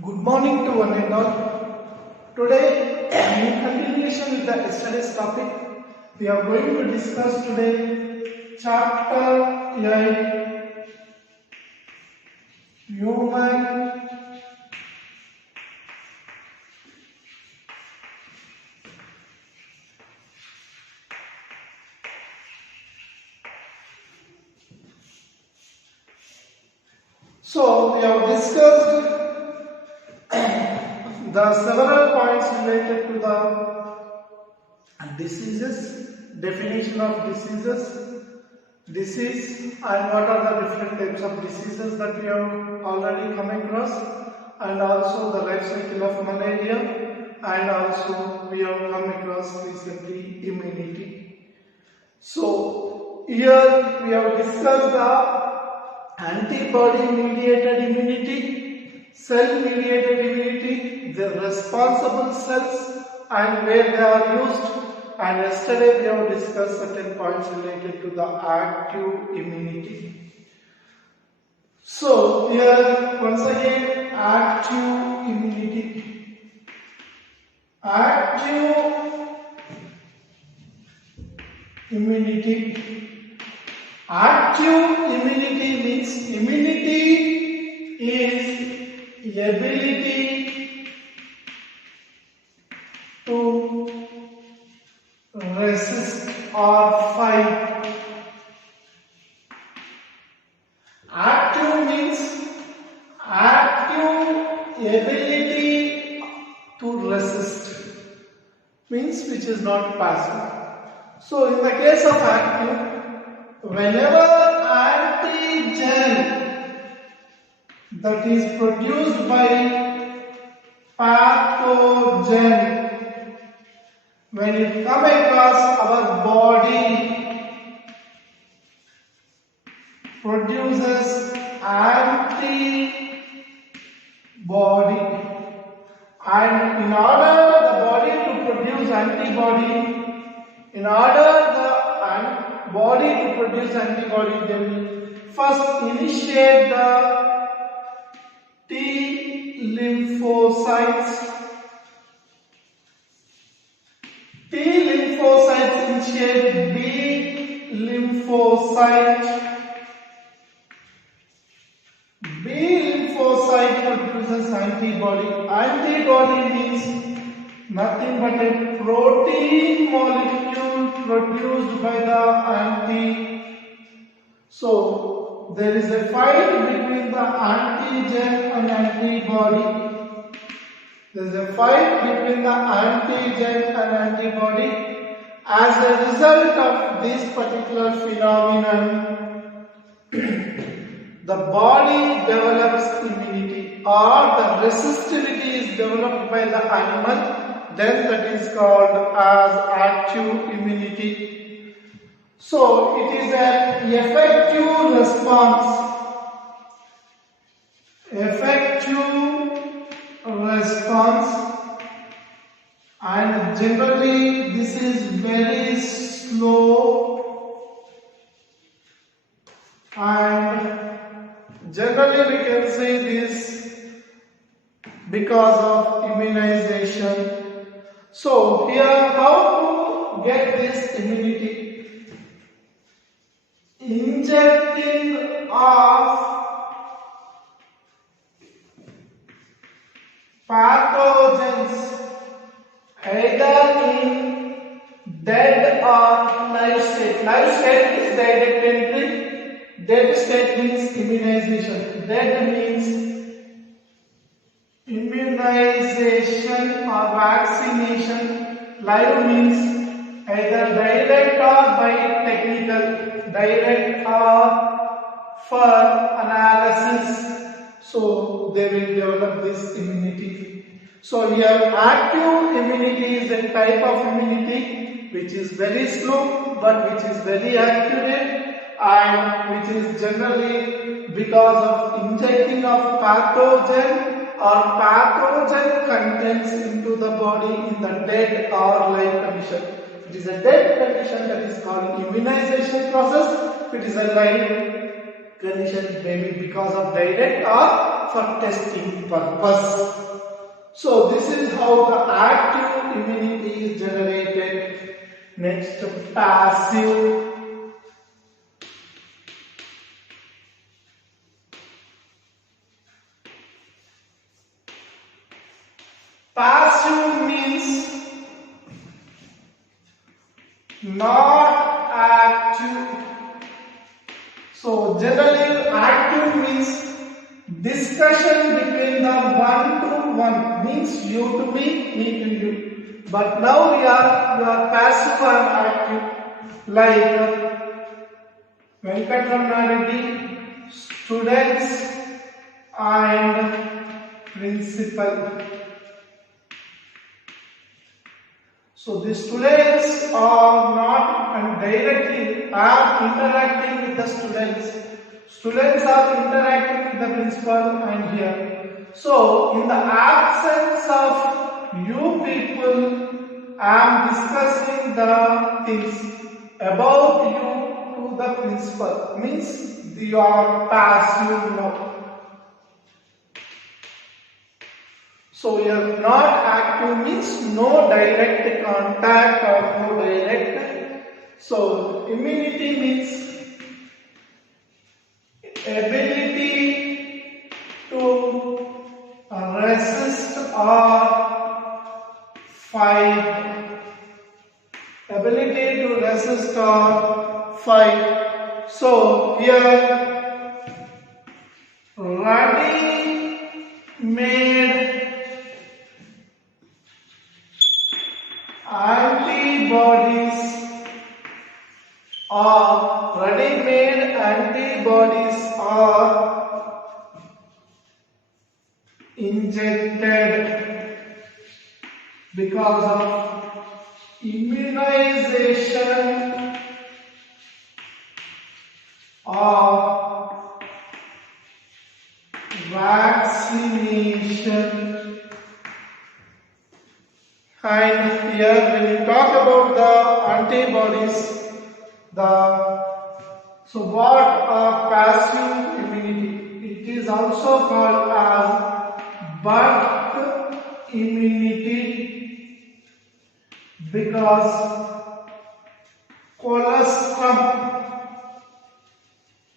Good morning to one and all. Today, in continuation with the yesterday's topic, we are going to discuss today chapter 8, Human So we have discussed the several points related to the diseases, definition of disease and what are the different types of diseases that we have already come across, and also the life cycle of malaria, and also we have come across recently immunity. So here we have discussed the antibody mediated immunity, cell mediated immunity, the responsible cells and where they are used, and yesterday we have discussed certain points related to the active immunity. So here once again active immunity. Active immunity. Active immunity means immunity is ability to resist or fight. Active means active ability to resist, means which is not passive. So in the case of active, whenever antigen that is produced by pathogen, when it comes across our body, produces antibody, and in order the body to produce antibody, they will first initiate the T lymphocytes. T lymphocytes initiate B lymphocyte. B lymphocyte produces antibody. Antibody means nothing but a protein molecule produced by the So there is a fight between the antigen and antibody. There is a fight between the antigen and antibody. As a result of this particular phenomenon, the body develops immunity, or the resistivity is developed by the animal, then that is called as active immunity. So it is an effective response. And generally this is very slow, and generally we can say this because of immunization. So here how to get this immunity? Injecting of pathogens either in dead or live state. Live state is direct entry. Dead state means immunization. Dead means immunization or vaccination. Live means either direct or by technical, direct or for analysis. So they will develop this immunity. So here active immunity is a type of immunity which is very slow but which is very accurate, and which is generally because of injecting of pathogen or pathogen contents into the body in the dead or live condition. If it is a dead condition, that is called immunization process. If it is a live condition, maybe because of direct or for testing purpose. So this is how the active immunity is generated. Next, passive. Passive means not active. So generally active means discussion between the one to one, means you to me to you. But now you are passive and active, like Venkatramana Reddy, students and principal. So the students are not directly are interacting with the students. Students are interacting with the principal and here. So in the absence of you people, I am discussing the things about you to the principal. Means you are passive now. So you are not active means no direct contact or no direct. So immunity means ability to resist or fight. Ability to resist or fight. So here ready-made antibodies are injected because of immunization or vaccination. And here when we talk about the antibodies, so what are passive immunity? It is also called as but immunity because colostrum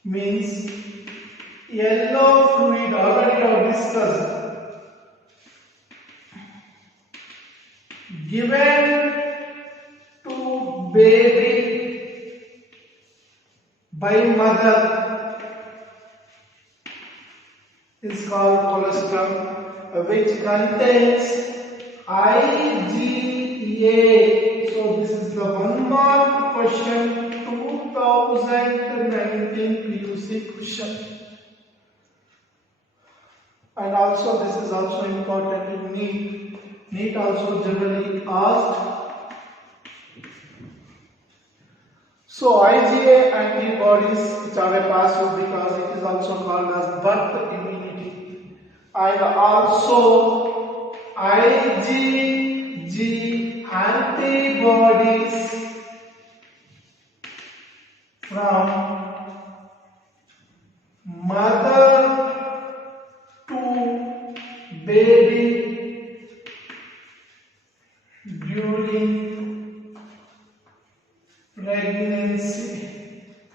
means yellow fluid, already I have discussed, given to baby by mother is called colostrum, which contains IgA. So this is the 1 mark question, 2019 PUC question. And also this is also important in NEET. NEET also generally asked. So IgA antibodies which are a passive because it is also called as but immunity, and also IgG antibodies from mother to baby during pregnancy.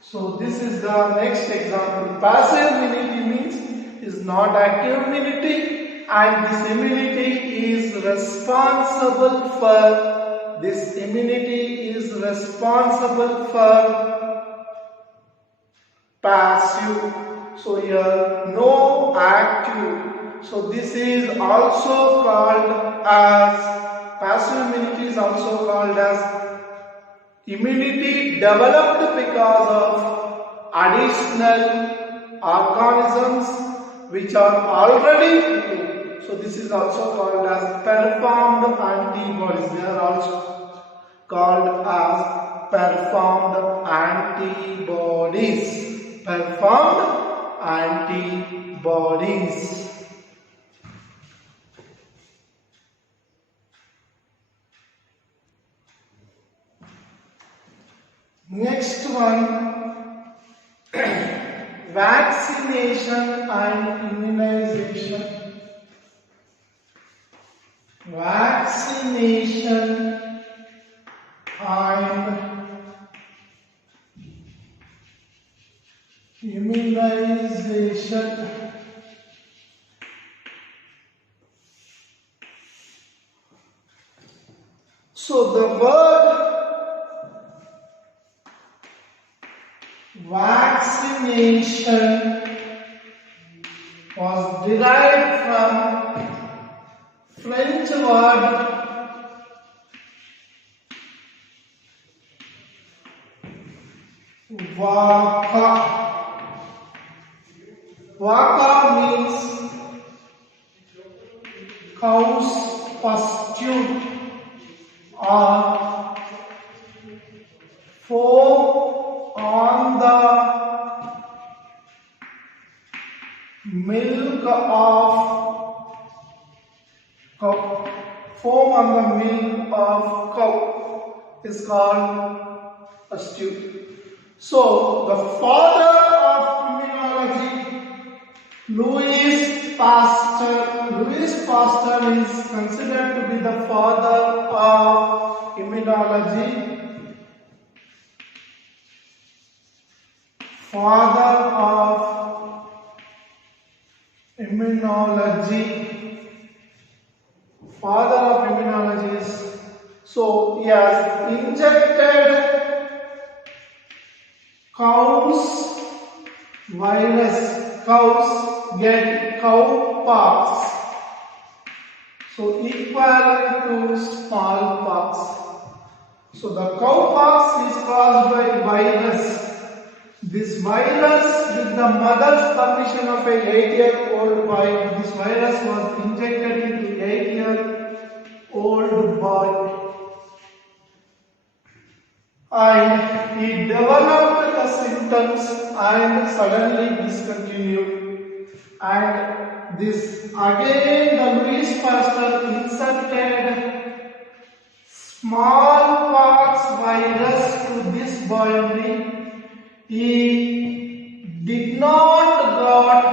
So this is the next example. Passive immunity means is not active immunity, and this immunity is responsible for passive. So here no active. So this is also called as passive immunity is also called as immunity developed because of additional organisms which are already prepared. So this is also called as performed antibodies. They are also called as performed antibodies. Performed antibodies. Next one, vaccination and immunization. vaccination and immunization. So the word vaccination was derived from French word vaka. Vaka means cow's pustule or foam on the milk of cow. Foam on the milk of cow is called pustule. So the father of immunology, Louis Pasteur. Louis Pasteur is considered to be the father of immunology. Father of immunology. Father of immunology is, so he has injected cows virus. Cows get cowpox, so equivalent to smallpox. So the cowpox is caused by virus. This virus, with the mother's permission of a 8-year-old boy, this virus was injected into 8-year-old boy, and he developed the symptoms and suddenly discontinued. And this again, the Louis Pasteur inserted smallpox virus to this boy only. He did not got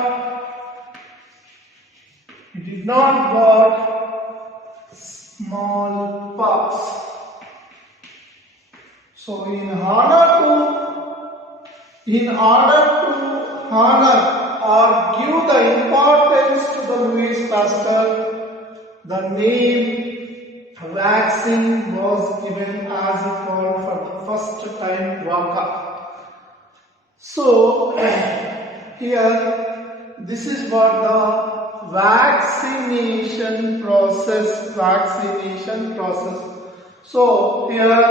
smallpox. So in order to honor or give the importance to the Louis Pasteur, the name vaccine was given as he called for the first time Vaka. So here, this is what the vaccination process. So here,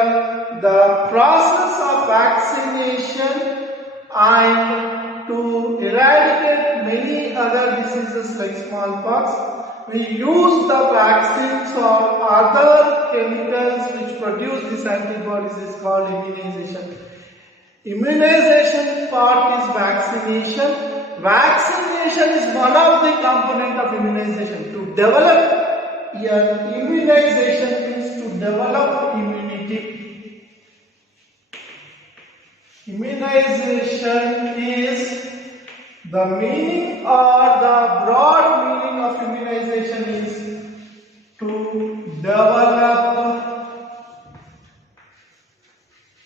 the process of vaccination and to eradicate many other diseases like smallpox, we use the vaccines or other chemicals which produce these antibodies is called immunization. Immunization part is vaccination. Vaccination is one of the component of immunization. To develop immunization means to develop immunity. Immunization is the meaning or the broad meaning of immunization is to develop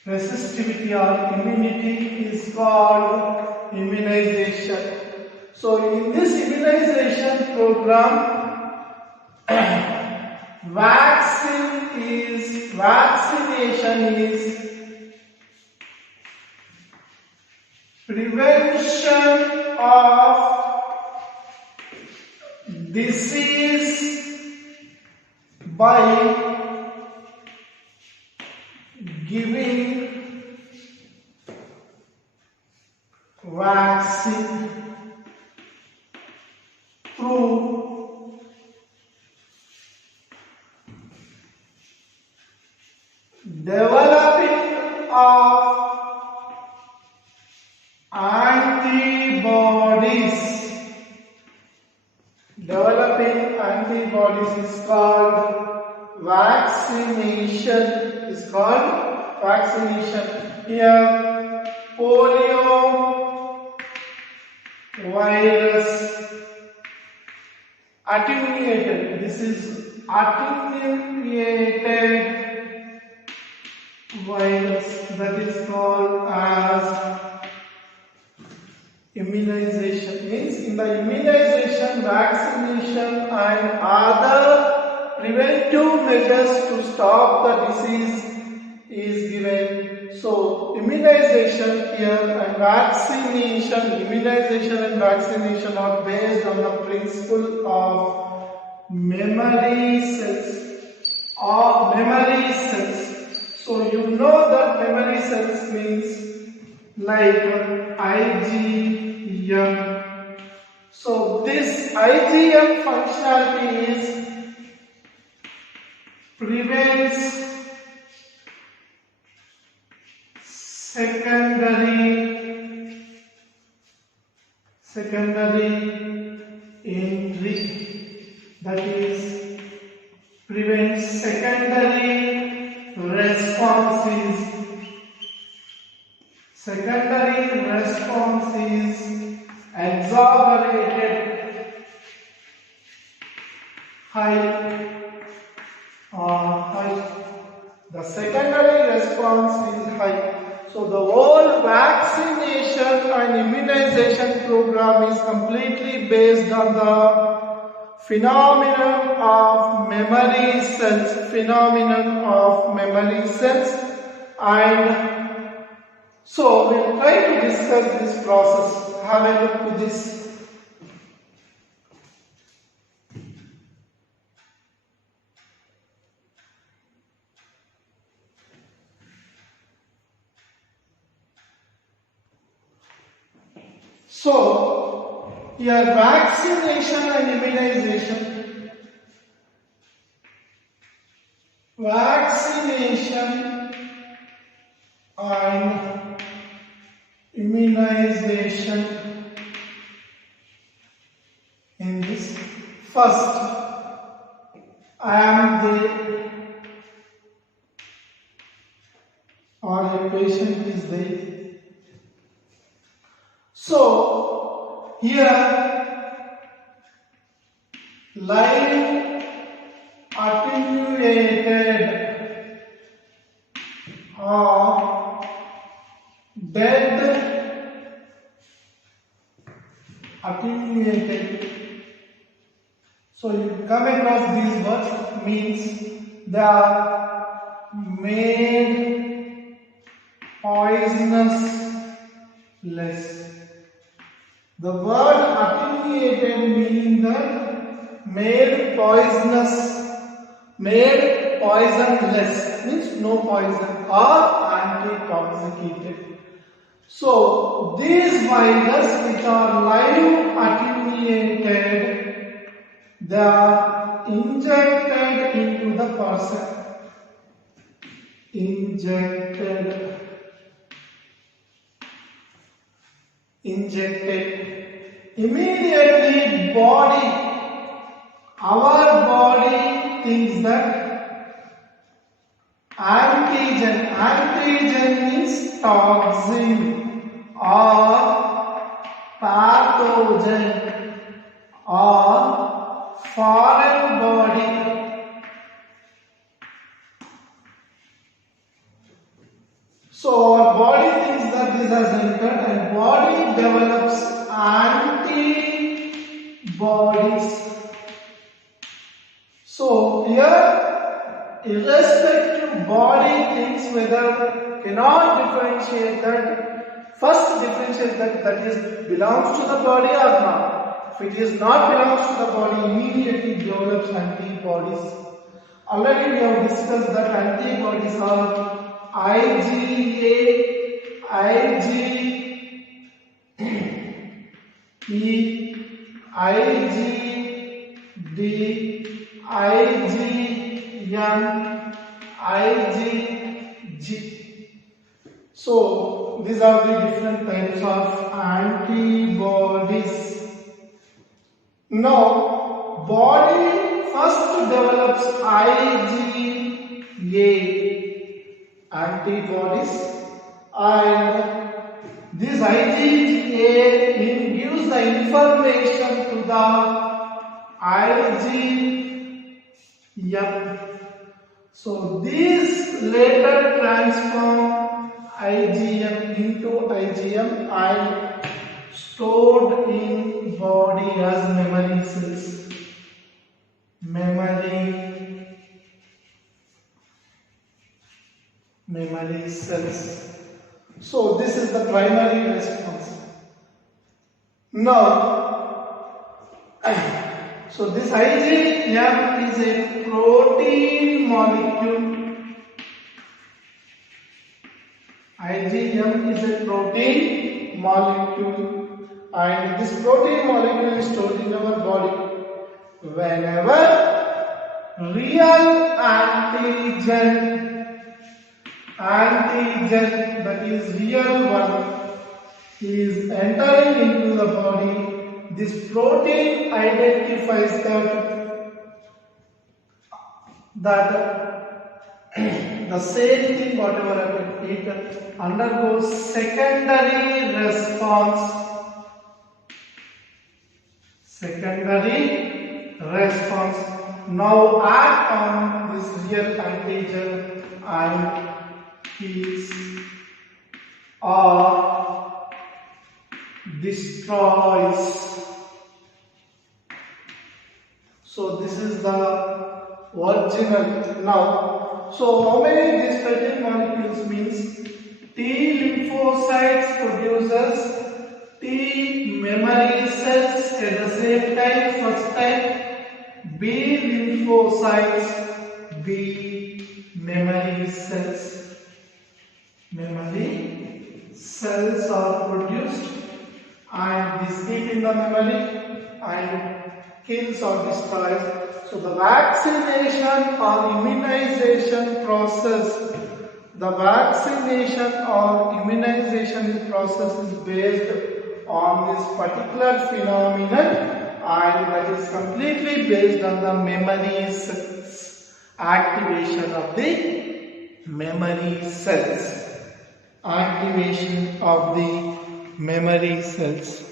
resistivity or immunity is called immunization. So in this immunization program, vaccination is prevention of disease by giving vaccine through developing of antibodies. Developing antibodies is called vaccination. Here, polio virus attenuated. This is attenuated virus, that is called as immunization. Means in the immunization, vaccination and other preventive measures to stop the disease is given. So immunization here and vaccination, immunization and vaccination are based on the principle of memory cells or memory cells. So you know that memory cells means like IgM. So this IgM functionality is prevents secondary injury, that is prevents secondary responses. Secondary response is exaggerated high. The secondary response is high. So the whole vaccination and immunization program is completely based on the phenomenon of memory cells. And so we'll try to discuss this process. Have a look to this. So, here vaccination and immunization. Vaccination and immunization in this. First, I am there or a patient is there. So, here live attenuated or dead attenuated. So, you come across these words means they are made poisonous less. The word attenuated meaning that made poisonless means no poison or anti-toxicated. So these viruses which are live attenuated, they are injected into the person. Injected. Immediately our body thinks that antigen is toxin or pathogen or foreign body. So our body thinks that this has entered and body develops antibodies. So here, irrespective body thinks whether cannot differentiate that. First differentiate that is belongs to the body or not. If it is not belongs to the body, immediately develops antibodies. Already we have discussed that antibodies are IgA, IgD, IgM, IgG. So these are the different types of antibodies. Now body first develops IgA antibodies, and this IgA gives the information to the IgG M. So these later transform IgM into IgM and stored in body as memory cells. Memory cells. So this is the primary response. Now, so this IgM is a protein molecule. IgM is a protein molecule, and this protein molecule is stored in our body. Whenever real antigen that is real one is entering into the body, this protein identifies that the same thing whatever it undergoes secondary response. Now act on this real antigen and kills or destroys. So this is the original. Now, so how many these protein molecules means T lymphocytes produces T memory cells at the same time, first time, B lymphocytes, B memory cells. Memory cells are produced and these keep in the memory and kills or destroys. So the vaccination or immunization process, is based on this particular phenomenon, and that is completely based on the memory cells, activation of the memory cells.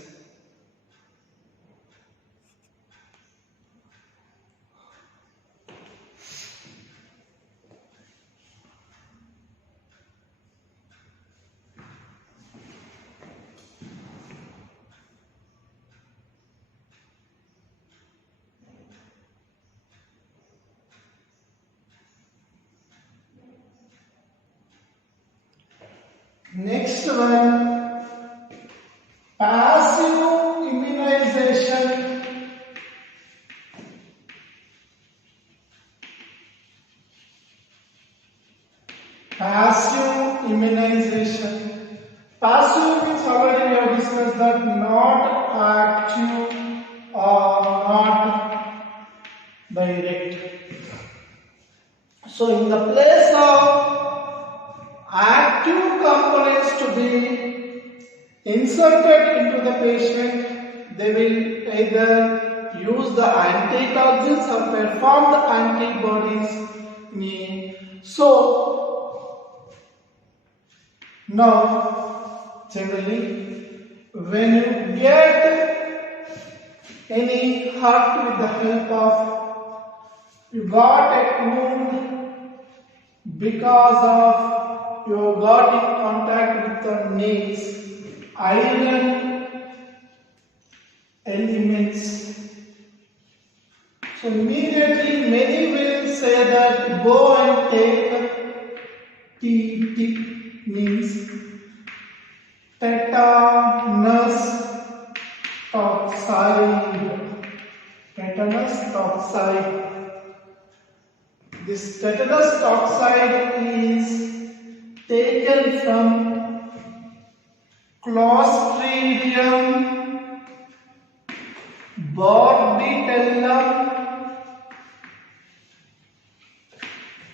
Next one, passive immunization. Passive means already we have discussed that not active or not direct. So in the place of active components to be inserted into the patient, they will either use the antitoxins or perform the antibodies. So now generally when you get any hurt with the help of, you got a wound because of you got in contact with the nails, iron elements. So immediately many will say that go and take TT, means tetanus toxide. This tetanus toxide is taken from Clostridium bordetellum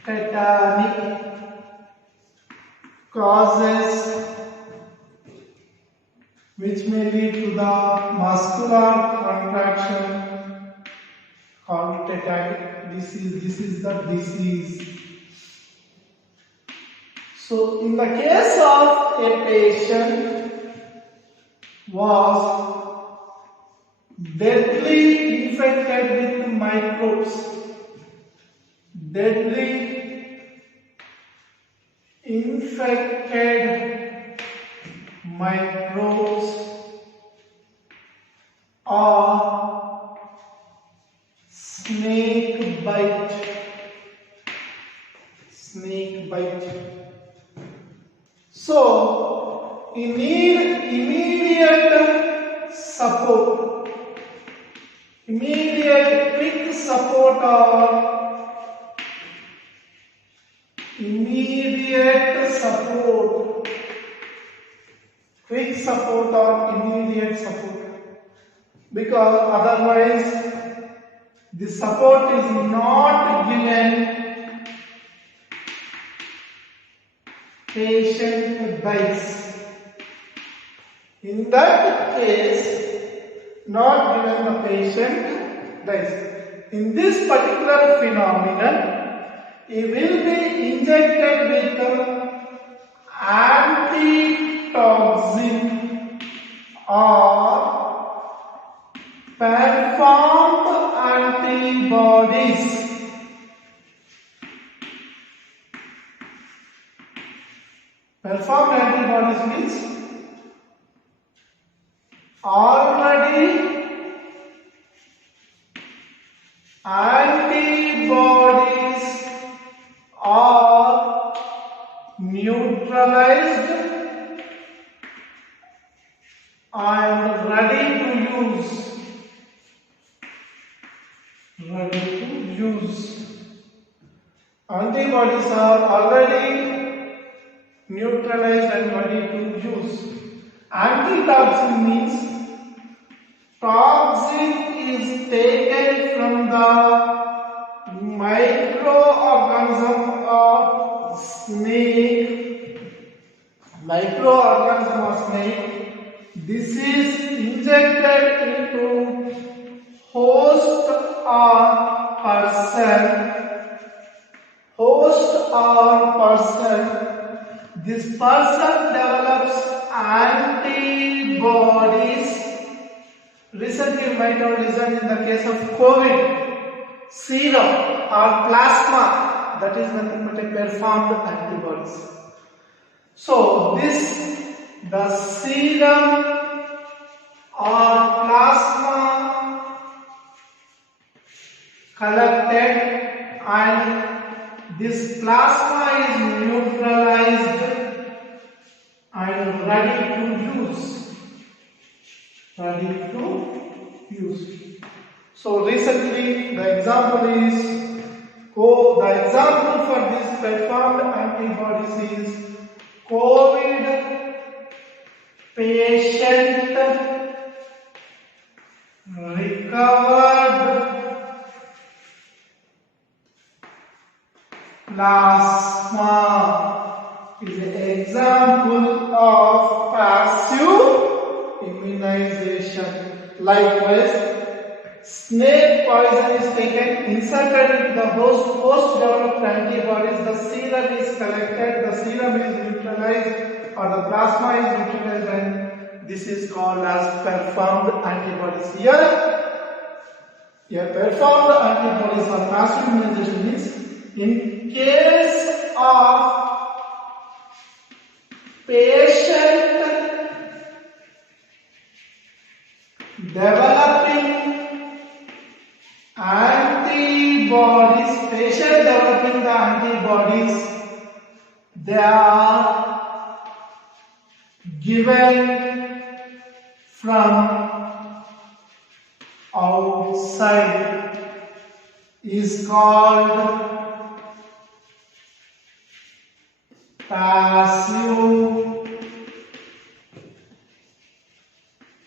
tetani, causes which may lead to the muscular contraction called tetanic disease. This is the disease. So in the case of a patient was deadly infected with microbes, deadly infected microbes or snake bite. So you need immediate support, immediate quick support or immediate support, quick support or immediate support, because otherwise the support is not given, patient dies. In that case, not given, the patient dies. In this particular phenomenon, he will be injected with antitoxin or performed antibodies. Performed antibodies means already antibodies are neutralized and ready to use. Antibodies are already neutralized and ready to use. Antitoxin means toxin is taken from the microorganism or snake. This is injected into host or person. This person develops antibodies. Recently, you might have listened in the case of COVID, serum or plasma, that is nothing but a performed antibodies. So, the serum or plasma collected, and this plasma is neutralized and ready to use. So recently the example for this performed antibodies is COVID patient recovered plasma is an example of passive immunization. Likewise, snake poison is taken, inserted into the host developed antibodies, the serum is collected, the serum is neutralized or the plasma is neutralized, and this is called as performed antibodies. Here, performed antibodies or passive immunization means in case of patient developing the antibodies, they are given from outside, is called passive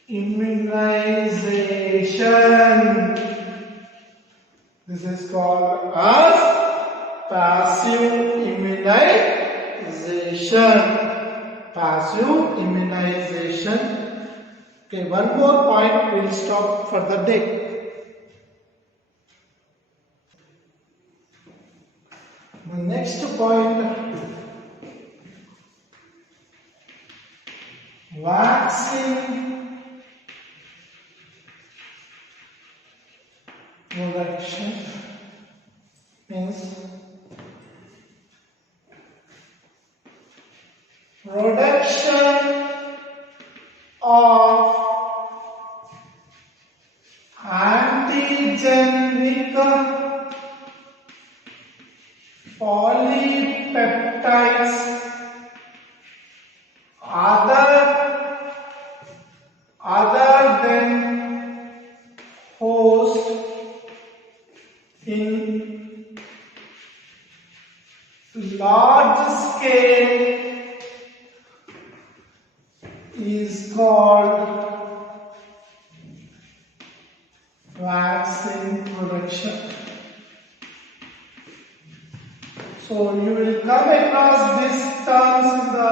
immunization. This is called as passive immunization. Okay, one more point, we'll stop for the day. The next point, vaccine production. means production of antigenic polypeptides other than host in large scale is called vaccine production. So you will come across these terms in the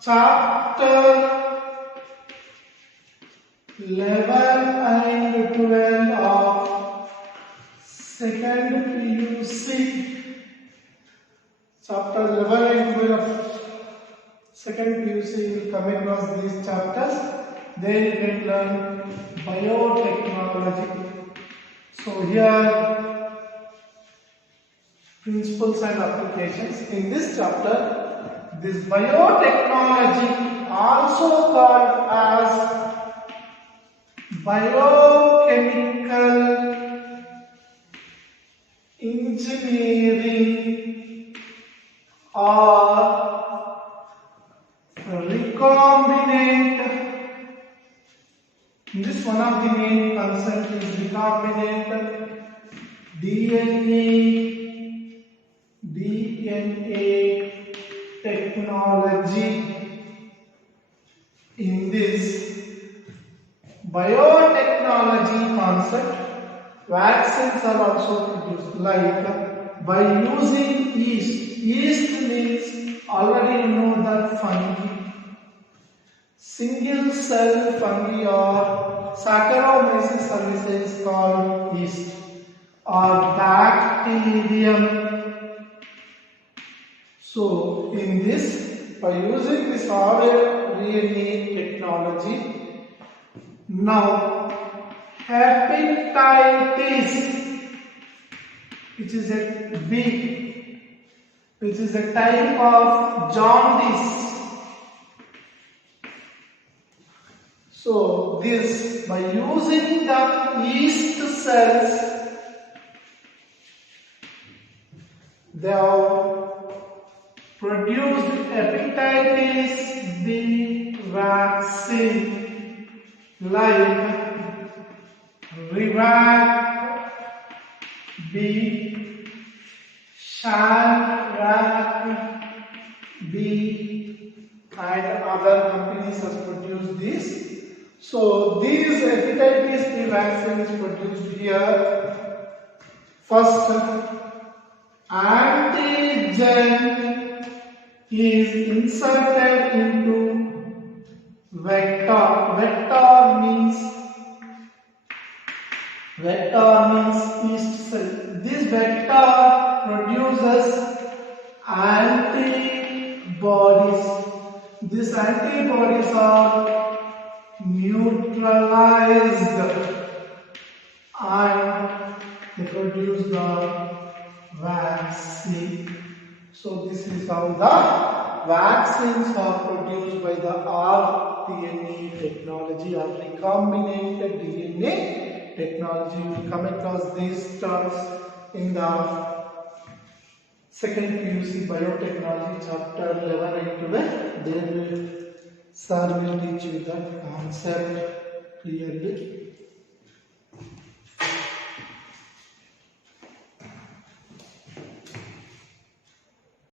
chapter 11 and 12 of second PUC. Chapter 11 and 12 of second PUC, you will come across these chapters. There you can learn biotechnology. So here, principles and applications. In this chapter, this biotechnology, also called as biochemical engineering or recombinant. This one of the main concept is recombinant DNA technology. In this biotechnology concept, vaccines are also produced, like by using yeast. Yeast means already you know that fungi, single cell fungi or Saccharomyces cerevisiae is called yeast, or bacterium. So in this, by using this RNA technology, now hepatitis, which is a B, which is a type of jaundice. So this, by using the yeast cells, they have produced hepatitis B vaccine, like Rivac B, Shalrac B, and other companies have produced this. So these hepatitis B vaccine is produced here. First, antigen is inserted into vector. Vector means yeast cell. This vector produces antibodies. These antibodies are neutralized and they produce the vaccine. So this is how the vaccines are produced by the rDNA technology or recombinant DNA technology. We come across these terms in the second PUC biotechnology chapter 11 and 12. There will Sir will teach you the concept clearly.